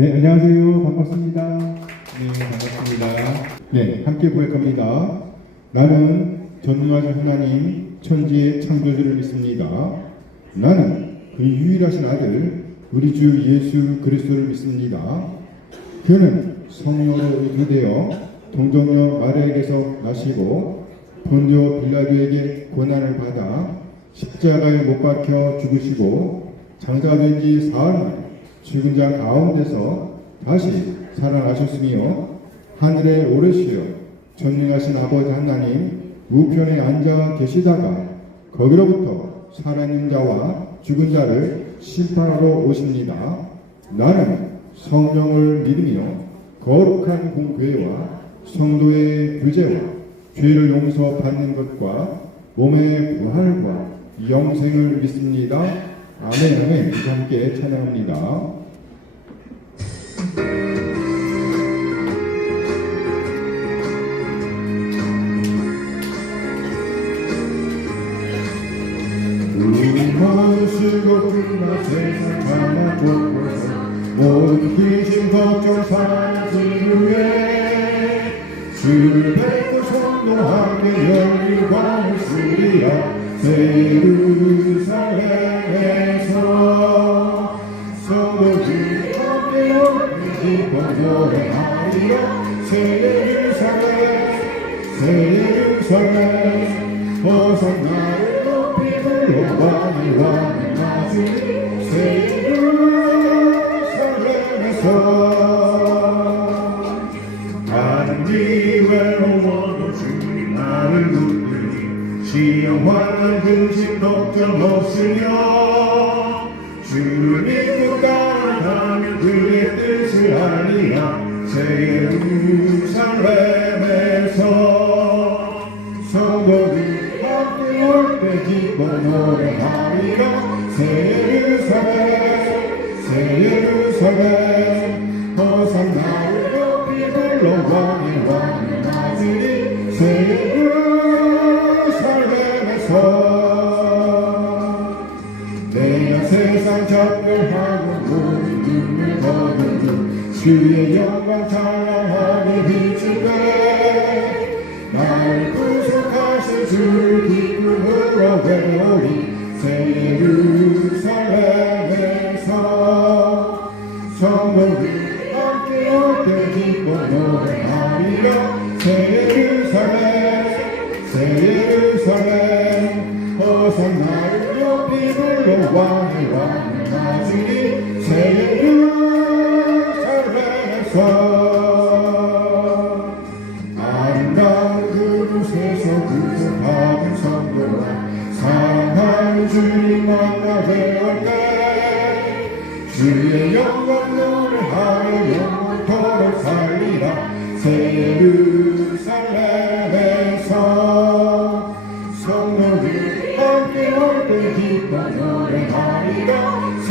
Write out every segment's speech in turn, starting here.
네, 안녕하세요. 반갑습니다. 네, 반갑습니다. 네, 함께 고백합니다. 나는 전능하신 하나님, 천지의 창조주를 믿습니다. 나는 그 유일하신 아들, 우리 주 예수 그리스도를 믿습니다. 그는 성령으로 잉태되어 동정녀 마리아에게서 나시고 본디오 빌라도에게 고난을 받아 십자가에 못 박혀 죽으시고 장사된 지 사흘 만에 죽은 자 가운데서 다시 살아나셨으며 하늘에 오르시어 전능하신 아버지 하나님 우편에 앉아 계시다가 거기로부터 살아있는 자와 죽은 자를 심판하러 오십니다. 나는 성령을 믿으며 거룩한 공교회와 성도의 교제와 죄를 용서받는 것과 몸의 부활과 영생을 믿습니다. 아멘, 아멘. 함께 찬양합니다. 우리 원수고 끝나 세상 하나 곳곳에 모든 귀신 걱정 사지루에 주를 뵙고 선동하게 열린 광을 쓰리라. 예루살렘에서 성도들이 함께 올리고 노래하리라. 새 예루살렘 호산나를 높이 불러 왕이 맞으리. 새 예루살렘에서 나는 네 외로워도 주님 나를 붙들리. 시험 환난 근심 걱정 없으며 주를 믿고 따라가면 그의 뜻을 알리라. 새 예루살렘에서 성도들이 함께 올 때 기뻐 노래하리라. 새 예루살렘 호산나를 높이 불러 왕의 왕을 맞으리. 새 예루살렘에서 내가 세상 작별하고 모든 눈물 거두고 주의 영광 찬양하게 비추네. 나를 구속하신 주를 기쁨으로 외우리. 새 예루살렘에서 성도들이 함께 올 때 기뻐 노래하리라. 새 예루살렘 호산나를 높이 불러 왕의 왕을 맞으리. 새 예루살렘에서 아름다운 그곳에서 구속받은 성도와 사랑하는 주님 만나게 올 때 주의 영광 노래하며 영원토록 살리라. 새 예루살렘에서 성도들이 함께 올 때 기뻐 노래하리라. 새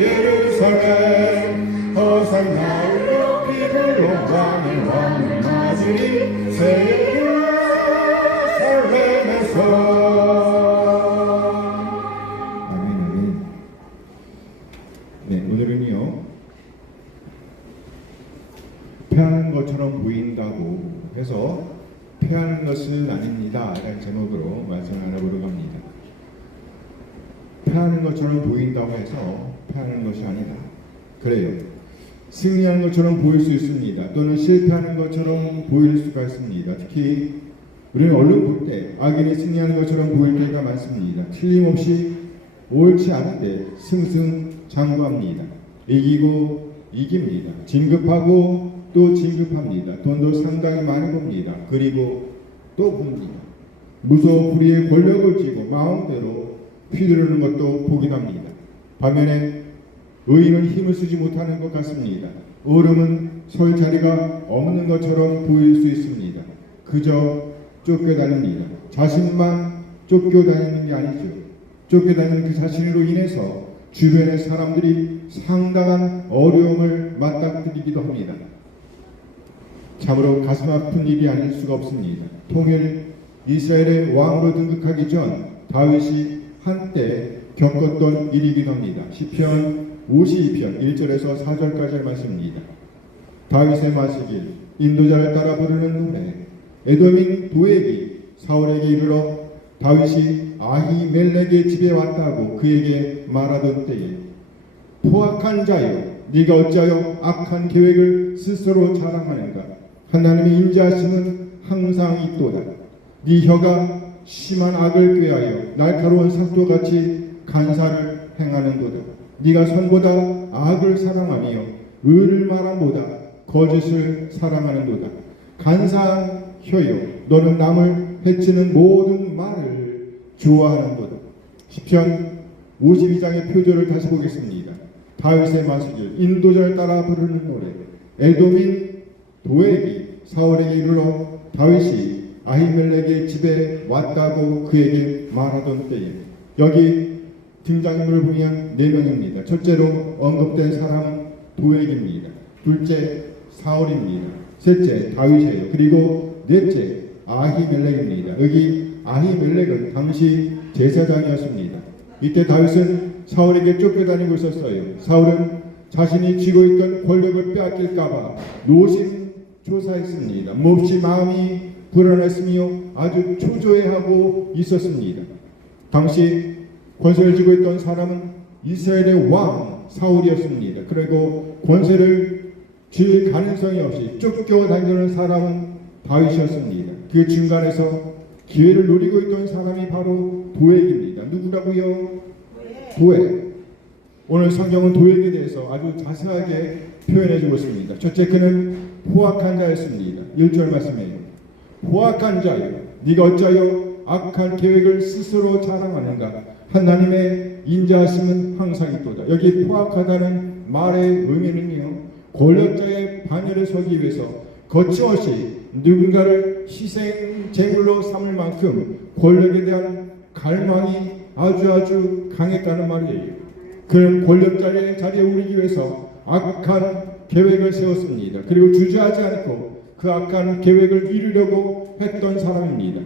예루살렘 호산나를 높이 불러 왕의 왕을 맞으리. 새 예루살렘에서 아멘, 아멘. 네, 오늘은요 패하는 것처럼 보인다고 해서 패하는 것은 아닙니다 라는 제목으로 말씀을 나눠보려고 합니다. 패하는 것처럼 보인다고 해서 패하는 것이 아니다. 그래요. 승리하는 것처럼 보일 수 있습니다. 또는 실패하는 것처럼 보일 수가 있습니다. 특히 우리는 얼른 볼 때 악인이 승리하는 것처럼 보일 때가 많습니다. 틀림없이 옳지 않을 때 승승장구합니다. 이기고 이깁니다. 진급하고 또 진급합니다. 돈도 상당히 많이 봅니다. 그리고 또 봅니다. 무서운 불의의 권력을 쥐고 마음대로 휘두르는 것도 보긴 합니다. 반면에 의인은 힘을 쓰지 못하는 것 같습니다. 오름은 설 자리가 없는 것처럼 보일 수 있습니다. 그저 쫓겨다닙니다. 자신만 쫓겨다니는 게 아니죠. 쫓겨다니는 그 자신으로 인해서 주변의 사람들이 상당한 어려움을 맞닥뜨리기도 합니다. 참으로 가슴 아픈 일이 아닐 수가 없습니다. 통일 이스라엘의 왕으로 등극하기 전 다윗이 한때 겪었던 일이기도 합니다. 시편 52편 1절에서 4절까지의 말씀입니다. 다윗의 마시길 인도자를 따라 부르는 노래. 에돔인 도액이 사울에게 이르러 다윗이 아히멜렉의 집에 왔다고 그에게 말하던 때에 포악한 자여 네가 어찌하여 악한 계획을 스스로 자랑하는가. 하나님의 인자하심은 항상 있도다. 네 혀가 심한 악을 꾀하여 날카로운 삭도같이 간사를 행하는도다. 네가 선보다 악을 사랑하며 의를 말함보다 거짓을 사랑하는도다. 간사한 혀여 너는 남을 해치는 모든 말을 좋아하는도다. 시편 52장의 표절을 다시 보겠습니다. 다윗의 마시길 인도자를 따라 부르는 노래. 에돔인 도액이 사울에게 이르러 다윗이 아히멜렉의 집에 왔다고 그에게 말하던 때에, 여기 등장인물을 보면 4명입니다. 첫째로 언급된 사람은 도액입니다. 둘째 사울입니다. 셋째 다윗이에요. 그리고 넷째 아히멜렉입니다. 여기 아히멜렉은 당시 제사장이었습니다. 이때 다윗은 사울에게 쫓겨다니고 있었어요. 사울은 자신이 쥐고 있던 권력을 빼앗길까봐 노심초사했습니다. 몹시 마음이 불안했으며 아주 초조해하고 있었습니다. 당시 권세를 쥐고 있던 사람은 이스라엘의 왕 사울이었습니다. 그리고 권세를 쥘 가능성이 없이 쫓겨다니는 사람은 다윗이었습니다. 그 중간에서 기회를 노리고 있던 사람이 바로 도액입니다. 누구라고요? 도액. 오늘 성경은 도액에 대해서 아주 자세하게 표현해주고 있습니다. 첫째, 그는 포악한 자였습니다. 1절 말씀이에요. 포악한 자여 네가 어찌하여 악한 계획을 스스로 자랑하는가. 하나님의 인자하심은 항상 있도다. 여기 포악하다는 말의 의미는요, 권력자의 반열에 서기 위해서 거침없이 누군가를 희생 제물로 삼을 만큼 권력에 대한 갈망이 아주 강했다는 말이에요. 그는 권력자의 자리에 오르기 위해서 악한 계획을 세웠습니다. 그리고 주저하지 않고 그 악한 계획을 이루려고 했던 사람입니다.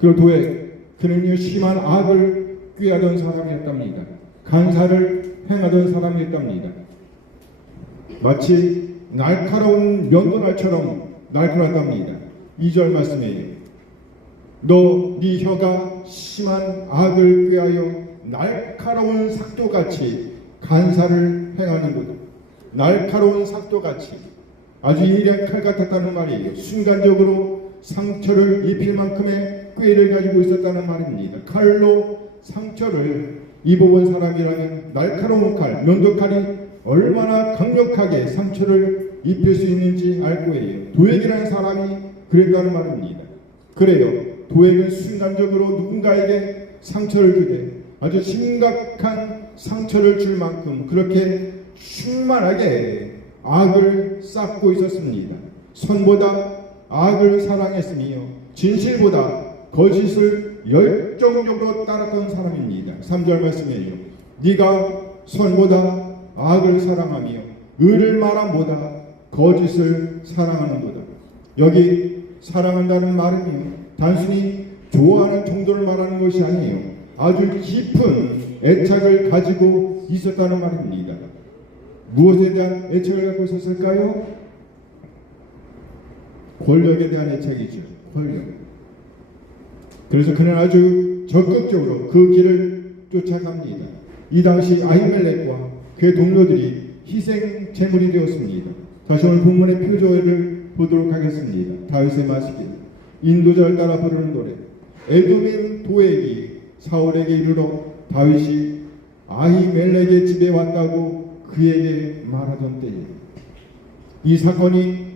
그리고 도액, 그는요 심한 악을 꾀하던 사람이었답니다. 간사를 행하던 사람이었답니다. 마치 날카로운 면도날처럼 날카롭답니다. 2절 말씀이에요. 네 혀가 심한 악을 꾀하여 날카로운 삭도같이 간사를 행하는구나. 날카로운 삭도같이 아주 예리한 칼 같았다는 말이에요. 순간적으로 상처를 입힐 만큼의 꾀를 가지고 있었다는 말입니다. 칼로 상처를 입어본 사람이라면 날카로운 칼, 면도칼이 얼마나 강력하게 상처를 입힐 수 있는지 알 거예요. 도액이라는 사람이 그랬다는 말입니다. 그래요. 도액은 순간적으로 누군가에게 상처를 주되 아주 심각한 상처를 줄 만큼 그렇게 충만하게 악을 쌓고 있었습니다. 선보다 악을 사랑했으며 진실보다 거짓을 열정적으로 따랐던 사람입니다. 3절 말씀이에요. 네가 선보다 악을 사랑하며 의를 말함보다 거짓을 사랑하는도다. 여기 사랑한다는 말은요, 단순히 좋아하는 정도를 말하는 것이 아니에요. 아주 깊은 애착을 가지고 있었다는 말입니다. 무엇에 대한 애착을 갖고 있었을까요? 권력에 대한 애착이죠. 권력. 그래서 그는 아주 적극적으로 그 길을 쫓아갑니다. 이 당시 아히멜렉과 그의 동료들이 희생 제물이 되었습니다. 다시 오늘 본문의 표절을 보도록 하겠습니다. 다윗의 마시길 인도자를 따라 부르는 노래. 에돔인 도액이 사울에게 이르러 다윗이 아히멜렉의 집에 왔다고 그에게 말하던 때에, 이 사건이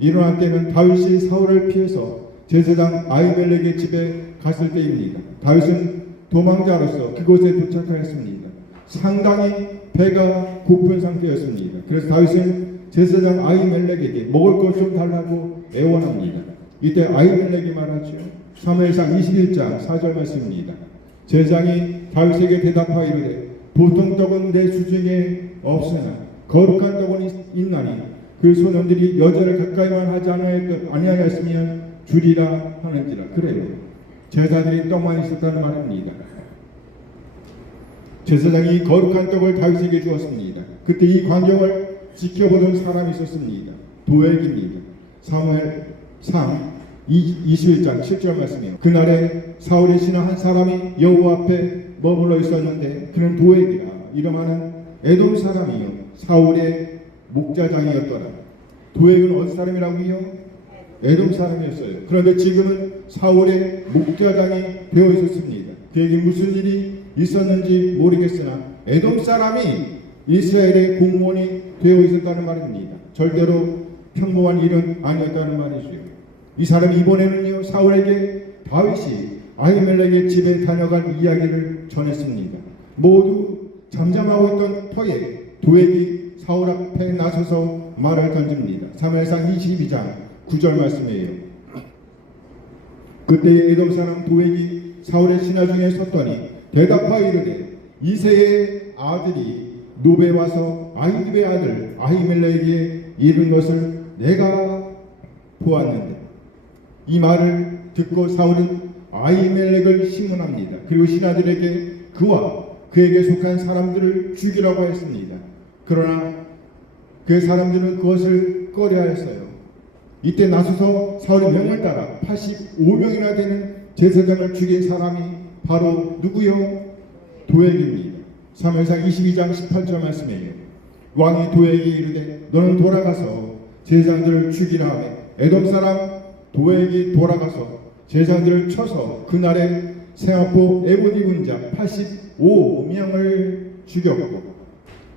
일어난 때는 다윗이 사울을 피해서 제사장 아히멜렉의 집에 갔을 때입니다. 다윗은 도망자로서 그곳에 도착하였습니다. 상당히 배가 고픈 상태였습니다. 그래서 다윗은 제사장 아히멜렉에게 먹을 것 좀 달라고 애원합니다. 이때 아히멜렉이 말하죠. 사무엘상 21장 4절 말씀입니다. 제사장이 다윗에게 대답하이르되 보통 떡은 내 수중에 없으나 거룩한 떡은 있나니 그 소년들이 여자를 가까이만 하지 아니하였으면 주리라 하는지라. 그래요. 제사들이 떡만 있었다는 말입니다. 제사장이 거룩한 떡을 다윗에게 주었습니다. 그때 이 광경을 지켜보던 사람이 있었습니다. 도액입니다. 사무엘상 21장 7절 말씀이에요. 그날에 사울의 신하 한 사람이 여호와 앞에 머물러 있었는데 그는 도액이라 이름하는 에돔 사람이요 사울의 목자장이었더라. 도액은 어디 사람이라고요? 에돔 사람이었어요. 그런데 지금은 사울의 목자장이 되어 있었습니다. 그에게 무슨 일이 있었는지 모르겠으나 에돔 사람이 이스라엘의 공무원이 되어 있었다는 말입니다. 절대로 평범한 일은 아니었다는 말이죠. 이 사람이 이번에는요 사울에게 다윗이 아히멜렉의 집에 다녀간 이야기를 전했습니다. 모두 잠잠하고 있던 터에 도액이 사울 앞에 나서서 말을 던집니다. 사무엘상 22장 9절 말씀이에요. 그때 에돔 사람 도액이 사울의 신하 중에 섰더니 대답하여 이르되 이새의 아들이 노베 와서 아히두베의 아들 아히멜렉에게 이른 것을 내가 보았는데 이 말을 듣고 사울은 아히멜렉을 신문합니다. 그리고 신하들에게 그와 그에게 속한 사람들을 죽이라고 했습니다. 그러나 그 사람들은 그것을 꺼려하였어요. 이때 나서서 사울의 명을 따라 85명이나 되는 제사장을 죽인 사람이 바로 누구요? 도액입니다. 사무엘상 22장 18절 말씀이에요. 왕이 도액에게 이르되 너는 돌아가서 제사장들을 죽이라 하매 에돔 사람 도액이 돌아가서 제사장들을 쳐서 그날에 세마포 에봇 입은 자 85명을 죽였고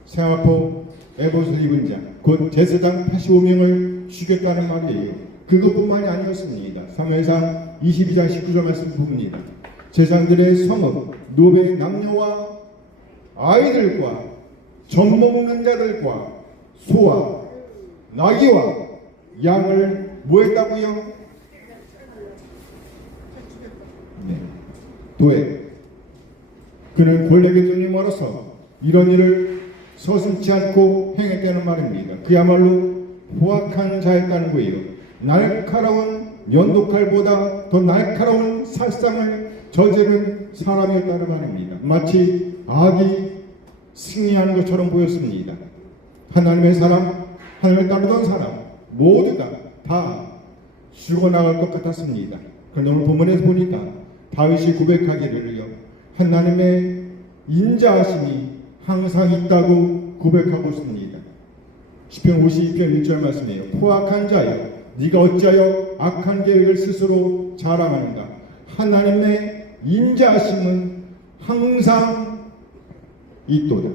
세마포 에봇을 입은 자 곧 제사장 85명을 죽였다는 말이에요. 그것뿐만이 아니었습니다. 사무엘상 22장 19절 말씀 부분입니다. 제사장들의 성읍 노베 남녀와 아이들과 젖 먹는 자들과 소와 나귀와 양을 뭐 했다고요? 네. 도액. 그는 권력의 눈이 멀어서 이런 일을 서슴지 않고 행했다는 말입니다. 그야말로 포악한 자였다는 거예요. 날카로운 면도칼보다 더 날카로운 살상을 저지른 사람이었다는 말입니다. 마치 악이 승리하는 것처럼 보였습니다. 하나님의 사람, 하나님을 따르던 사람 모두가 다 죽어나갈 것 같았습니다. 그런데 오늘 본문에서 보니까 다윗이 고백하기를요 하나님의 인자하심이 항상 있다고 고백하고 있습니다. 시편 52편 1절 말씀이에요. 포악한 자여 네가 어찌하여 악한 계획을 스스로 자랑하는가. 하나님의 인자하심은 항상 있도다.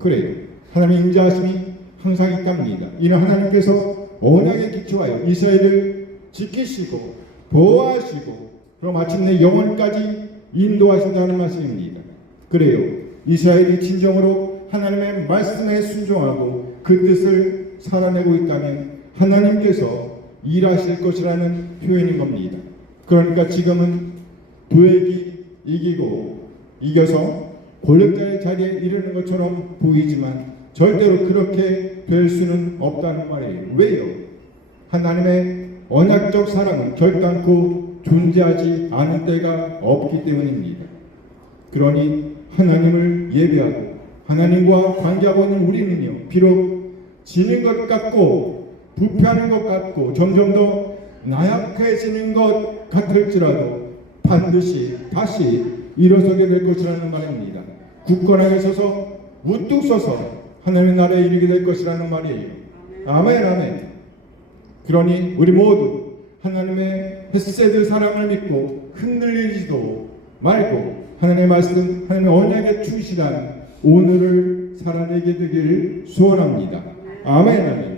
그래요. 하나님의 인자하심이 항상 있답니다. 이는 하나님께서 언약에 기초하여 이스라엘을 지키시고 보호하시고 그리고 마침내 영원까지 인도하신다는 말씀입니다. 그래요. 이스라엘이 진정으로 하나님의 말씀에 순종하고 그 뜻을 살아내고 있다면 하나님께서 일하실 것이라는 표현인 겁니다. 그러니까 지금은 도액이 이겨서 권력자의 자리에 이르는 것처럼 보이지만 절대로 그렇게 될 수는 없다는 말이에요. 왜요? 하나님의 언약적 사랑은 결단코 존재하지 않은 때가 없기 때문입니다. 그러니 하나님을 예배하고 하나님과 관계하고 있는 우리는요 비록 지는 것 같고 부패하는 것 같고 점점 더 나약해지는 것 같을지라도 반드시 다시 일어서게 될 것이라는 말입니다. 굳건하게 서서 우뚝 서서 하나님의 나라에 이르게 될 것이라는 말이에요. 아멘 아멘. 그러니 우리 모두 하나님의 헤세드 사랑을 믿고 흔들리지도 말고 하나님의 말씀, 하나님의 언약에 충실한 오늘을 살아내게 되기를 소원합니다. 아멘 아멘.